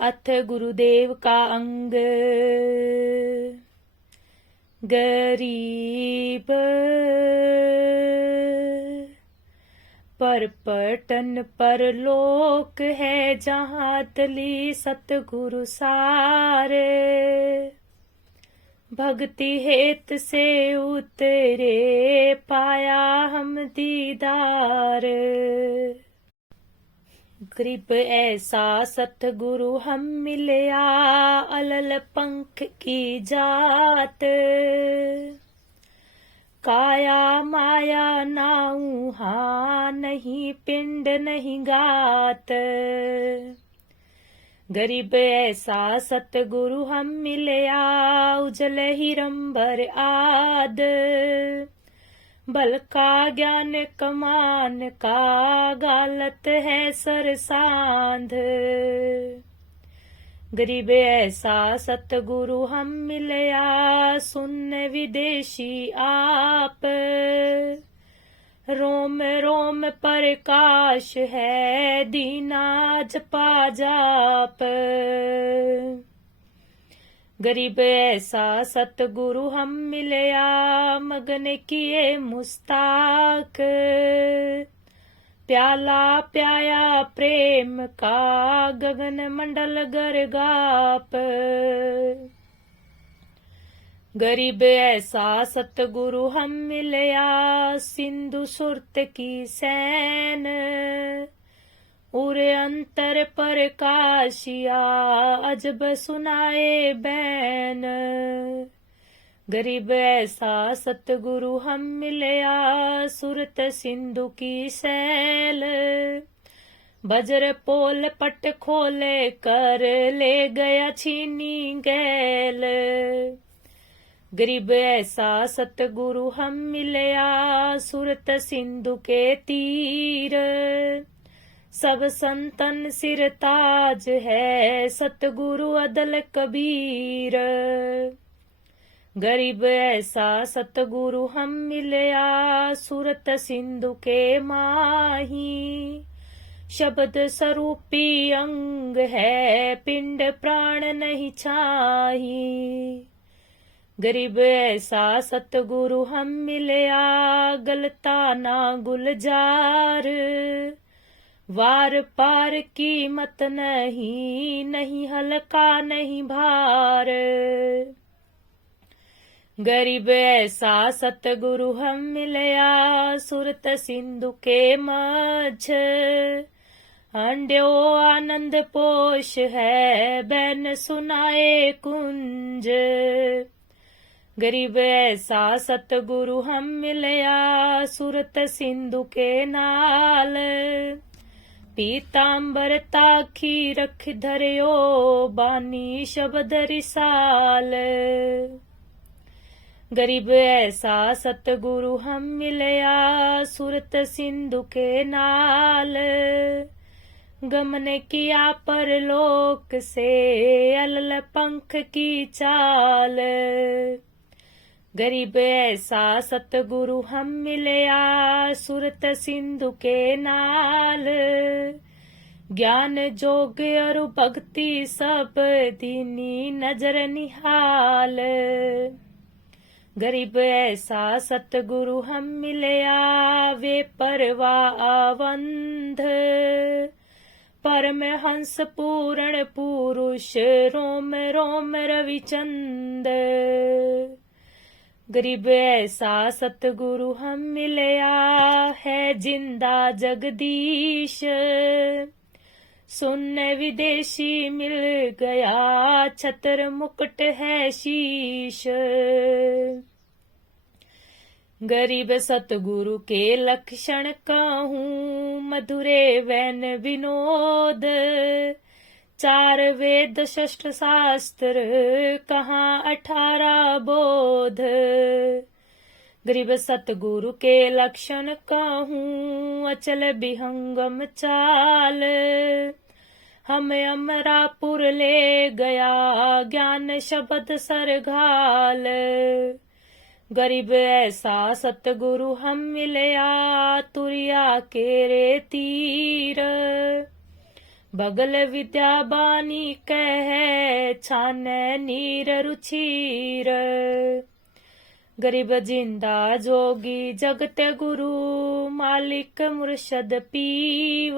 अथ गुरुदेव का अंग। गरीब पर पटन परलोक है, जहाँ तली सतगुरु सारे। भक्ति हेत से उतरे, पाया हम दीदार। गरीब ऐसा सतगुरु हम मिलया, अलल पंख की जात। काया माया नाऊ हाँ, नहीं पिंड नहीं गात। गरीब ऐसा सतगुरु हम मिलया, उजल हिरंबर आद। बल का ज्ञान कमान का, गालत है सरसांध। गरीब ऐसा सतगुरु हम मिलया, सुन विदेशी आप। रोम रोम प्रकाश है, दीना जपा जाप। गरीब ऐसा सतगुरु हम मिलया, मगन किए मुस्ताक। प्याला प्याया प्रेम का, गगन मंडल गरगाप। गरीब ऐसा सतगुरु हम मिलया, सिंधु सुरत की सैन। उरे अंतर प्रकाशिया, अजब सुनाए बैन। गरीब ऐसा सतगुरु हम मिलया, सुरत सिंधु की सैल। बजर पोल पट खोले कर, ले गया छीनी गैल। गरीब ऐसा सतगुरु हम मिलया, सुरत सिंधु के तीर। सब संतन सिर ताज है, सतगुरु अदल कबीर। गरीब ऐसा सतगुरु हम मिलया, सुरत सिंधु के माही। शब्द स्वरूपी अंग है, पिंड प्राण नहीं छाही। गरीब ऐसा सतगुरु हम मिलया, गलता ना गुलजार। वार पार की मत नहीं, नहीं हल्का नहीं भार। गरीब ऐसा सतगुरु हम मिलया, सुरत सिंधु के मझ। अंड्यो आनंद पोष है, बैन सुनाए कुंज। गरीब ऐसा सतगुरु हम मिलया, सुरत सिंधु के नाल। पीतांबर ताखी रख धरियो, बानी शब्द रिसाल। गरीब ऐसा सतगुरु हम मिलया, सुरत सिंधु के नाल। गमन किया परलोक से, अलल पंख की चाल। गरीब ऐसा सतगुरु हम मिलया, सुरत सिंधु के नाल। ज्ञान जोग और भक्ति सब, दीनी नजर निहाल। गरीब ऐसा सतगुरु हम मिलया, वे परवा आवंध। परमहंस पूर्ण पुरुष, रोम रोम रविचंद। गरीब ऐसा सतगुरु हम मिलया, है जिंदा जगदीश। सुन विदेशी मिल गया, छत्र मुकुट है शीश। गरीब सतगुरु के लक्षण कहूँ, मधुरे वैन विनोद। चार वेद षष्ठ शास्त्र, कहाँ 18 बोध। गरीब सतगुरु के लक्षण कहूँ, अचल विहंगम चाल। हमें अमरापुर ले गया, ज्ञान शब्द सरघाल। गरीब ऐसा सतगुरु हम मिलया, तुरिया के रे तीर। बगल विद्या बानी कह छाने नीर रुचिर। गरीब जिंदा जोगी जगत गुरु मालिक मुर्शद पीव।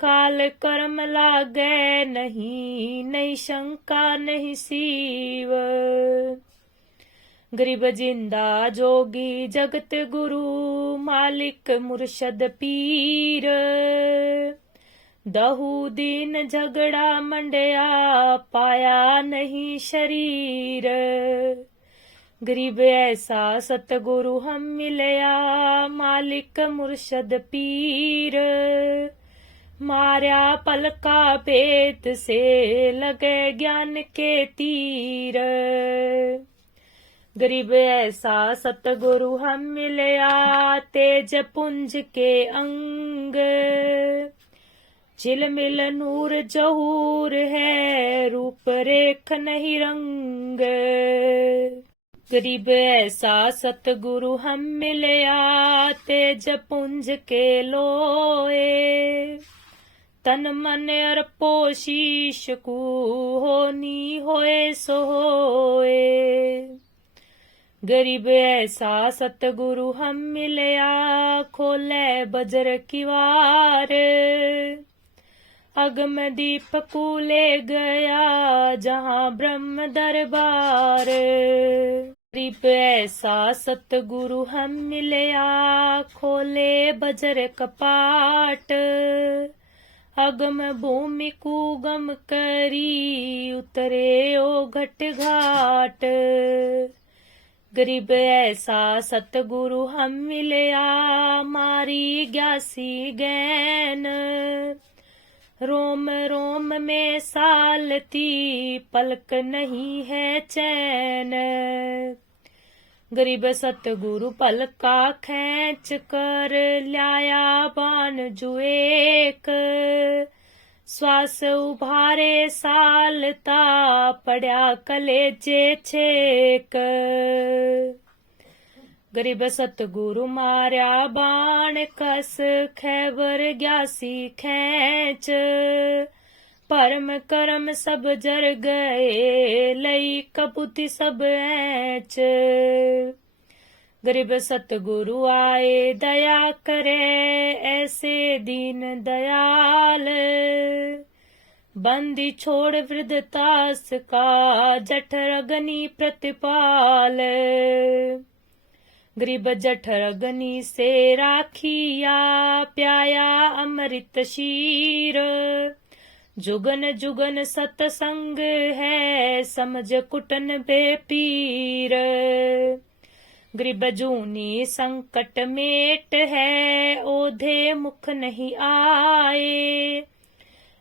काल कर्म लागे नहीं नहीं शंका नहीं सीव। गरीब जिंदा जोगी जगत गुरु मालिक मुर्शद पीर। दहू दिन झगड़ा मंडया पाया नहीं शरीर। गरीब ऐसा सतगुरु हम मिलया मालिक मुर्शद पीर। मार्या पलका पेट से लगे ज्ञान के तीर। गरीब ऐसा सतगुरु हम मिलया तेज पुंज के अंग। झिलमिल नूर जहूर है रूप रेख नहीं रंग। गरीब ऐसा सतगुरु हम मिलया तेज पुंज के लोए। तन मन अर्पो शीश को होनी होए सो होए। गरीब ऐसा सतगुरु हम मिलया खोले बजर की वार। अगम दीपक ले गया जहाँ ब्रह्म दरबार। गरीब ऐसा सतगुरु हम मिलया खोले बजर कपाट। अगम भूमि कुगम करी उतरे ओ घट घाट। गरीब ऐसा सतगुरु हम मिलया मारी ग्यासी गैन। रोम रोम में सालती पलक नहीं है चैन। गरीब सतगुरु पलका खींच कर लाया बान जुएक। श्वास उभारे सालता पड़ा कलेजे छेक। गरीब सतगुरु मार्या बाण कस खैबर ग्यासी खैच। परम करम सब जर गए लई कबूती सब ऐच। गरीब सतगुरु आए दया करे ऐसे दीन दयाल। बंदी छोड़ वृद्धतास का जठर अग्नि प्रतिपाल। गरीब जठर अग्नि से राखिया प्याया अमृत शीर। जुगन जुगन सतसंग है समझ कुटन बेपीर। गरीब जूनी संकट मेट है ओधे मुख नहीं आए।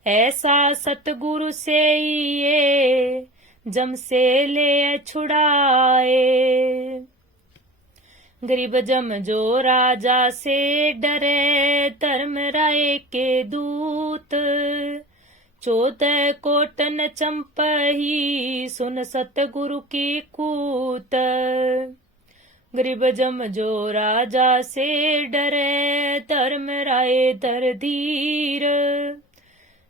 ऐसा सतगुरु से ये जम से ले छुड़ाए। गरीब जम जो राजा से डरे धर्म राय के दूत। 14 कोटन चंपही सुन सतगुरु की कूत। गरीब जम जो राजा से डरे धर्म राय धर धीर।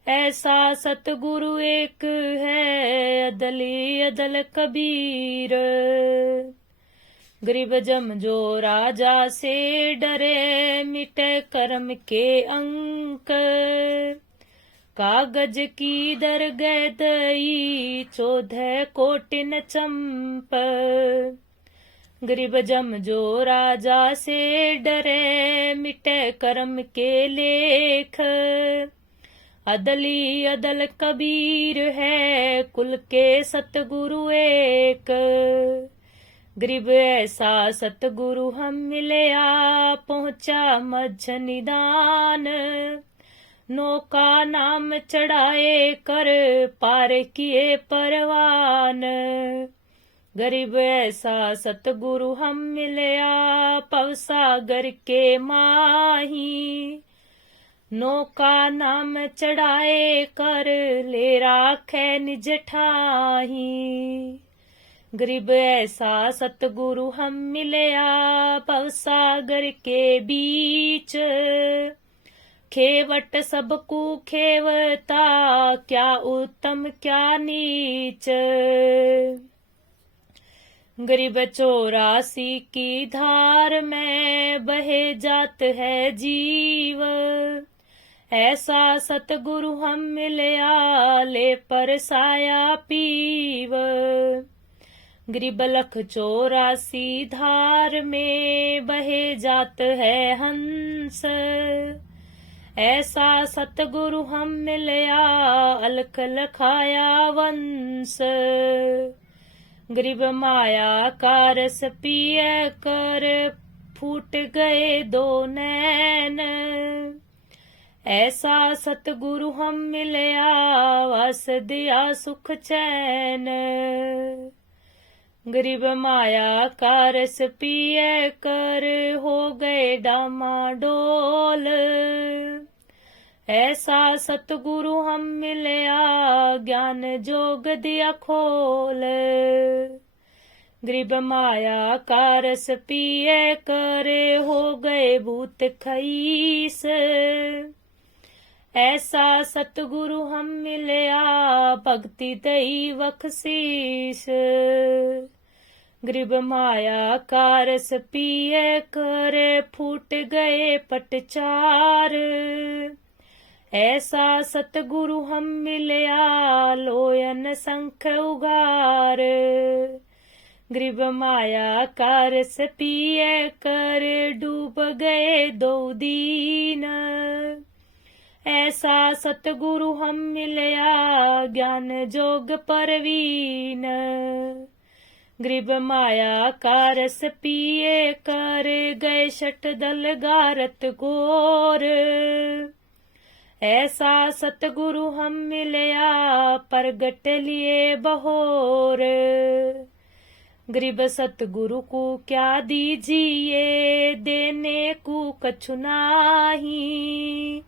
ऐसा सतगुरु एक है अदली अदल कबीर। गरीब जम जो राजा से डरे मिटे कर्म के अंक। कागज की दर गए दई 14 कोटिन चंप। गरीब जम जो राजा से डरे मिटे कर्म के लेख। अदली अदल कबीर है कुल के सतगुरु एक। गरीब ऐसा सतगुरु हम मिलया पहुंचा मझ निदान। नौका नाम चढ़ाए कर पार किए परवान। गरीब ऐसा सतगुरु हम मिलया पवसागर के माही। नौका नाम चढ़ाए कर ले राखे निज ठाही। गरीब ऐसा सतगुरु हम मिलया भवसागर के बीच। खेवट सबको खेवता, क्या उत्तम क्या नीच। गरीब 84 की धार में बहे जात है जीव, ऐसा सतगुरु हम मिलया ले परसाया पीव। गरीब 184 धार में बहे जात है हंस, ऐसा सतगुरु हम मिलया अलख लखाया वंश। गरीब माया का रस पिए कर फूट गए दो नैन, ऐसा सतगुरु हम मिलया वास दिया सुख चैन। गरीब माया का रस पिए कर हो गए डामाडोल, ऐसा सतगुरु हम मिलया ज्ञान जोग दिया खोल। गरीब माया का रस पिए कर हो गए भूत खईस, ऐसा सतगुरु हम मिलया भक्ति दई बख्शीस। गरीब माया का रस पिए कर फूट गए पटचार, ऐसा सतगुरु हम मिलया लोयन शंख उगार। गरीब माया का रस पिए कर डूब गए दो दीन, ऐसा सतगुरु हम मिलया ज्ञान जोग परवीन। गरीब माया का रस पिए कर गए शठ दल गारत गोर, ऐसा सतगुरु हम मिलया प्रगट लिए बहोर। गरीब सतगुरु को क्या दीजिए देने को कछु नाही,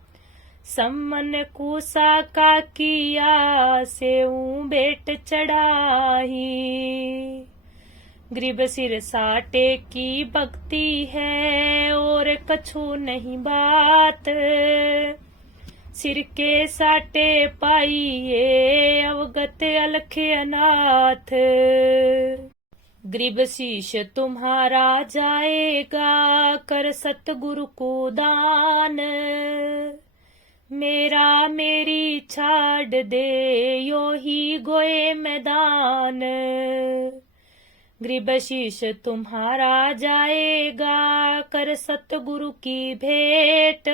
सम्मन को साका किया सेऊ भेंट चढ़ाही। गरीब सिर साटे की भक्ति है और कछु नहीं बात, सिर के साटे पाइए अवगत अलख अनाथ। गरीब शीश तुम्हारा जाएगा कर सतगुरु को दान, मेरा मेरी छाड़ दे यो ही गोए मैदान। गरीब शीश तुम्हारा जाएगा कर सतगुरु की भेंट,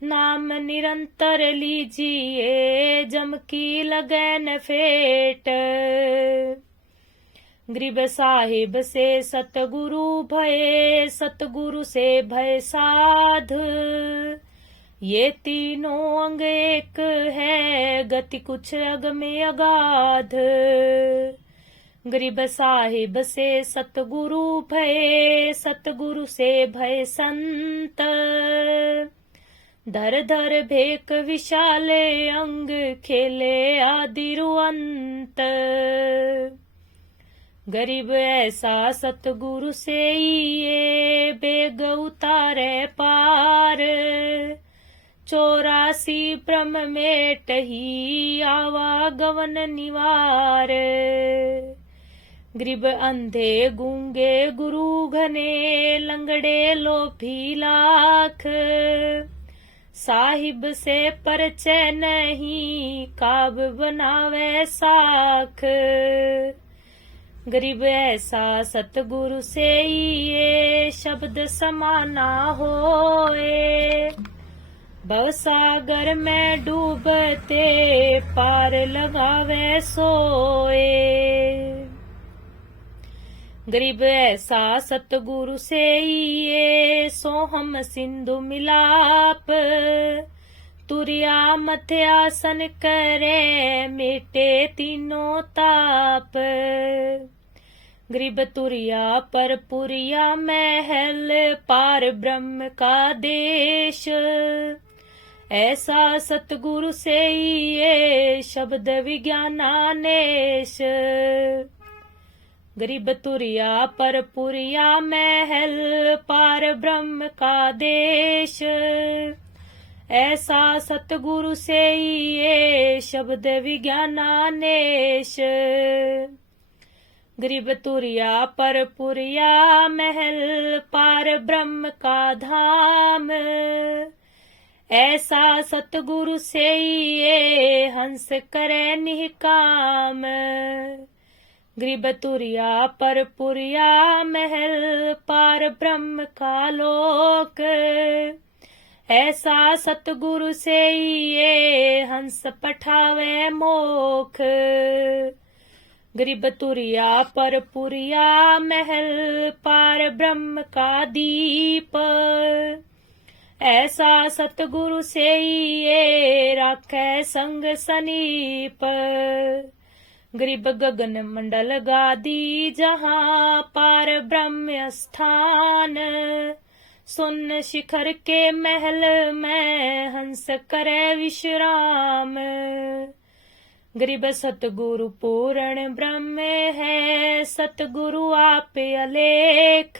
नाम निरंतर लीजिए जम की लगन फेट। गरीब साहिब से सतगुरु भय, सतगुरु से भय साध, ये तीनों अंग एक है गति कुछ अग में अगाध। गरीब साहिब से सतगुरु भय, सतगुरु से भय संत, धर धर भेक विशाले अंग खेले आदि रुअंत। गरीब ऐसा सतगुरु से ये बेग उतारे पार, 84 ब्रह्म में टही आवागवन निवार। गरीब अंधे गूंगे गुरु घने, लंगड़े लोभी लाख, साहिब से परचय नहीं काब बनावे साख। गरीब ऐसा सतगुरु से ये शब्द समाना होए, भवसागर में डूबते पार लगावे सोए। गरीब ऐसा सतगुरु से ये सोहम सिंधु मिलाप, तुरिया मध्यासन करे मिटे तीनों ताप। गरीब तुरिया पर पुरिया महल पार ब्रह्म का देश, ऐसा सतगुरु से ये शब्द विज्ञानानेश। गरीब तुरिया परपुरिया महल पार ब्रह्म का देश। ऐसा सतगुरु से ये शब्द विज्ञानानेश। गरीब तुरिया परपुरिया महल पार ब्रह्म का धाम। ऐसा सतगुरु से ये हंस करे निकाम। गरीब तुरिया परपुरिया महल पार ब्रह्म का लोक। ऐसा सतगुरु से ये हंस पठावे मोख। गरीब तुरिया परपुरिया महल पार ब्रह्म का दीप। ऐसा सतगुरु से ये राखे संग सनीप। गरीब गगन मंडल गादी जहाँ पार ब्रह्म स्थान। सुन शिखर के महल में हंस करे विश्राम। गरीब सतगुरु पूर्ण ब्रह्म है सतगुरु आप अलेख।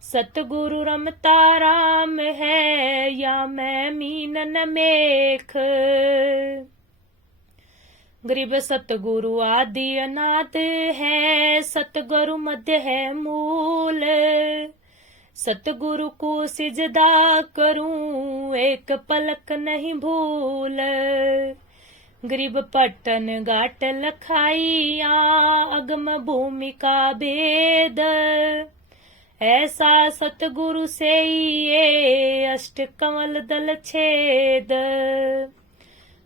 सतगुरु रमता राम है या मैं मीनन मेख। गरीब सतगुरु आदि अनाथ है सतगुरु मध्य है मूल। सतगुरु को सिजदा करूं एक पलक नहीं भूल। गरीब पट्टन घाट लखाइया अगम भूमि का भेद। ऐसा सतगुरु से ये अष्ट कमल दल छेद।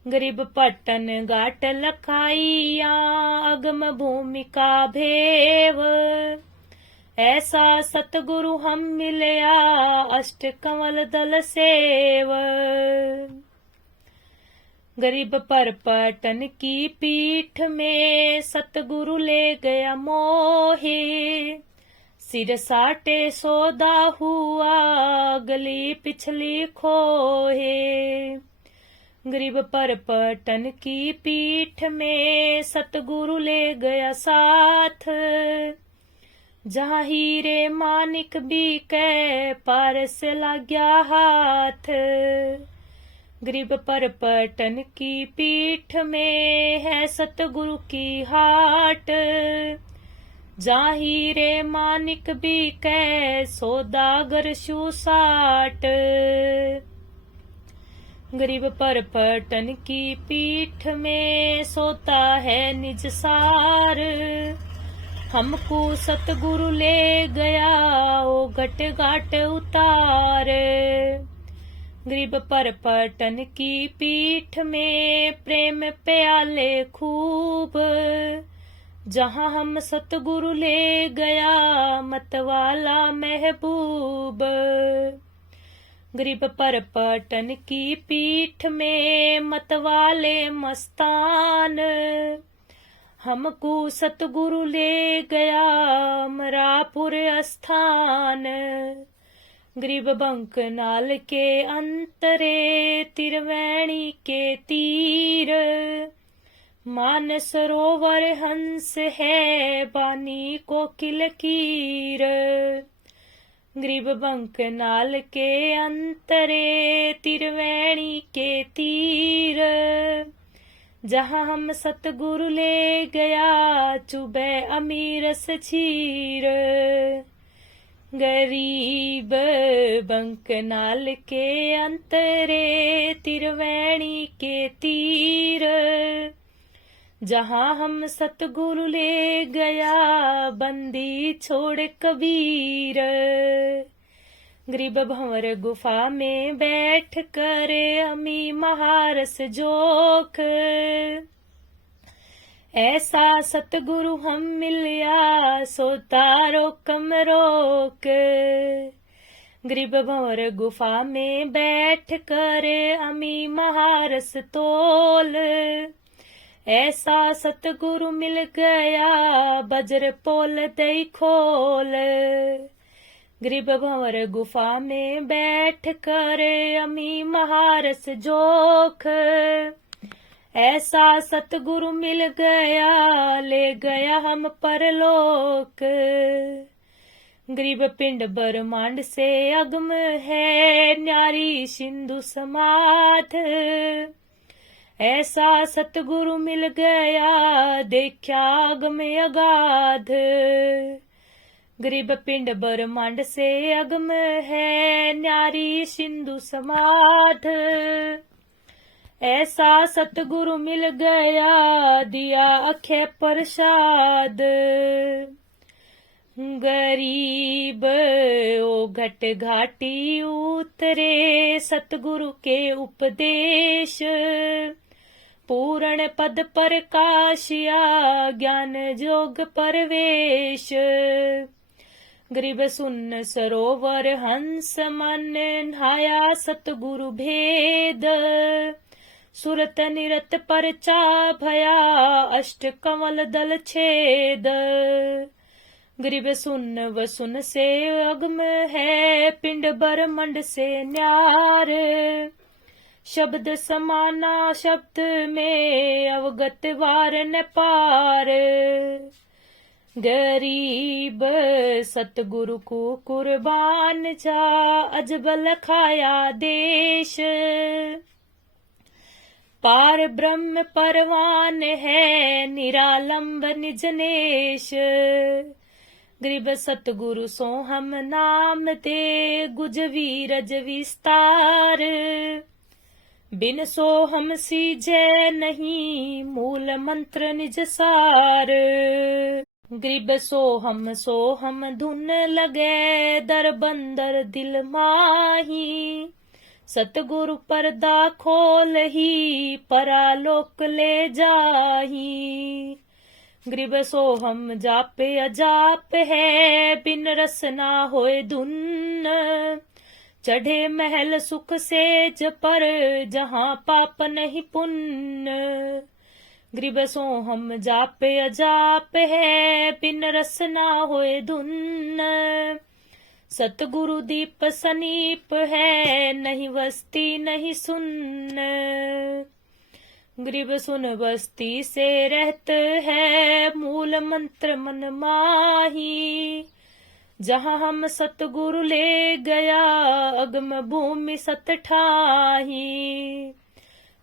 गरीब पट्टन घाट लखाइया अगम भूमि का भेव। ऐसा सतगुरु हम मिलया अष्ट कमल दल सेव। गरीब पर पटन की पीठ में सतगुरु ले गया मोहे। सिर साटे सौदा हुआ गली पिछली खोहे। गरीब पर पटन की पीठ में सतगुरु ले गया साथ। जहाँ हीरे मानिक बिके पार से लग गया हाथ। गरीब पर पटन की पीठ में है सतगुरु की हाट। जहाँ हीरे मानिक बिके सौदागर शू साट। गरीब पर पटन की पीठ में सोता है निज सार। हमको सतगुरु ले गया ओ घट घाट उतार। गरीब पर पटन की पीठ में प्रेम प्याले खूब। जहाँ हम सतगुरु ले गया मतवाला महबूब। गरीब पर पटन की पीठ में मतवाले मस्तान। हमको सतगुरु ले गया मरापुर स्थान। गरीब बंक नाल के अंतरे त्रिवेणी के तीर। मान सरोवर हंस है बानी कोकिल कीर। गरीब बंक नाल के अंतरे त्रिवेणी के तीर। जहाँ हम सतगुरु ले गया चुबे अमीरस छीर। गरीब बंक नाल के अंतरे त्रिवेणी के तीर। जहाँ हम सतगुरु ले गया बंदी छोड़ कबीर। गरीब भंवर गुफा में बैठ कर अमी महारस जोख। ऐसा सतगुरु हम मिलया सोता रोकम रोक। गरीब भंवर गुफा में बैठ कर अमी महारस तोल। ऐसा सतगुरु मिल गया बजर पोल दई खोल। गरीब भंवर गुफा में बैठ कर अमी महारस जोख। ऐसा सतगुरु मिल गया, ले गया हम परलोक। गरीब पिंड ब्रह्मांड से अगम है, न्यारी सिंधु समाध। ऐसा सतगुरु मिल गया, देखा अगम अगाध। गरीब पिंड ब्रह्मांड से अगम है, न्यारी सिंधु समाध। ऐसा सतगुरु मिल गया, दिया अखे प्रसाद। गरीब ओ घट घाटी उतरे, सतगुरु के उपदेश। पूर्ण पद प्रकाशिया, ज्ञान जोग परवेश। गरीब सुन सरोवर हंस मन, नहाया सतगुरु भेद। सुरत निरत परचा भया, अष्ट कमल दल छेद। गरीब सुन वसुन से अगम है, पिंड ब्रह्मंड से न्यार। शब्द समाना शब्द में, अवगत वार न पार। गरीब सतगुरु को कुर्बान जा, अजबल खाया देश। पार ब्रह्म परवान है, निरालंब निजनेश। गरीब सतगुरु सो हम नाम दे, गुज वीरज विस्तार। बिन सो हम सीजे नहीं, मूल मंत्र निज सार। गरीब सो हम धुन लगे, दर बंदर दिल माही। सतगुरु पर्दा खोल ही, परालोक ले जाही। गरीब सो हम जापे अजाप है, बिन रस ना होए धुन। चढ़े महल सुख सेज पर, जहाँ पाप नहीं पुण्य। गरीब सो हम जापे अजाप है, बिन रस ना होए धुन। सतगुरु दीप सनीप है, नहीं वस्ती नहीं सुन। गरीब सुन बस्ती से रहत है, मूल मंत्र मन माही। जहाँ हम सतगुरु ले गया, अगम भूमि सत ठाही।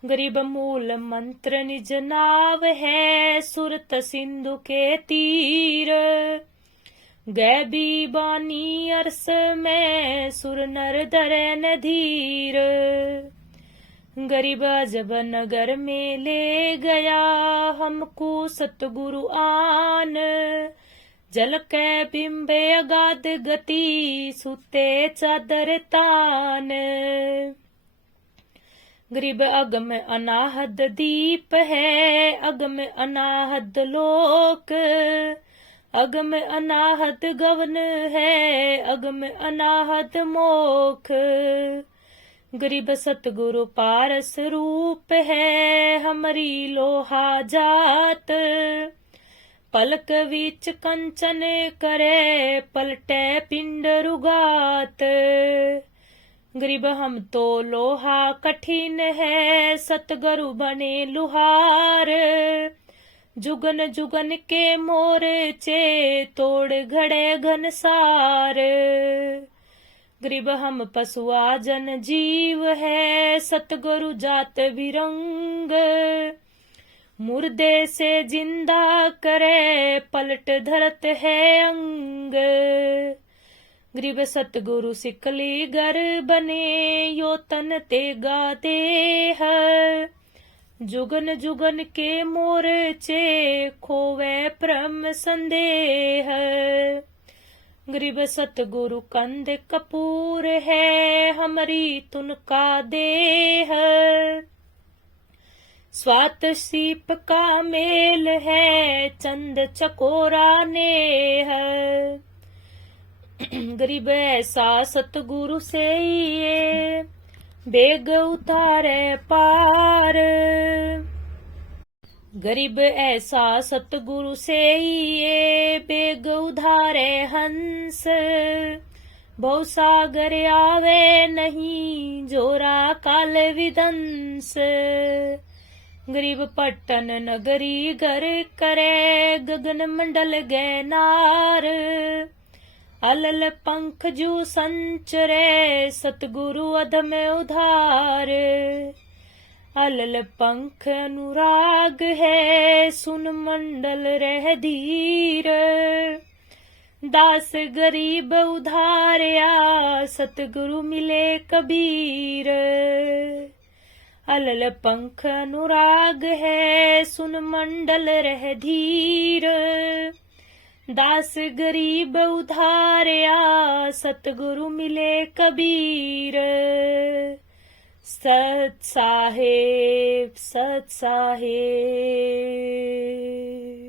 गरीब मूल मंत्र निज नाव है, सुरत सिंधु के तीर। गैबी बानी अरस में, सुर नर धरे न धीर। गरीब जब नगर में ले गया, हमको सतगुरु आन। जल के बिंबे अगाध गति, सुते चादर तान। गरीब अगम अनाहद दीप है, अगम अनाहद लोक। अगम अनाहत गवन है, अगम अनाहत मोख। गरीब सतगुरु पारस रूप है, हमारी लोहा जात। पलक विच कंचन करे, पलटे पिंड रुगात। गरीब हम तो लोहा कठिन है, सतगुरु बने लुहार। जुगन जुगन के मोर्चे, तोड़ घड़े घनसार। गरीब हम पशुआ जन जीव है, सतगुरु जात विरंग। मुर्दे से जिंदा करे, पलट धरत है अंग। गरीब सतगुरु सिकली गर बने, यो तन तेगा देह। जुगन जुगन के मोर्चे, खोवे परम संदेह। गरीब सतगुरु कंद कपूर है, हमारी तुनका देह। स्वात सीप का मेल है, चंद चकोरा नेह। गरीब ऐसा सतगुरु से ये, बेग उतारे पार। गरीब ऐसा सतगुरु से ये, बेग उधारे हंस। बहु सागर आवे नहीं, जोरा काल विदंस। गरीब पट्टन नगरी घर करे, गगन मंडल गैनार। अलल पंख जू संचरे, सतगुरु अधम उधार। अलल पंख अनुराग है, सुन मंडल रह धीर। दास गरीब उधारया, सतगुरु मिले कबीर। अलल पंख अनुराग है, सुन मंडल रह धीर। दास गरीब उधारया, सतगुरु मिले कबीर। सत साहेब, सत साहेब।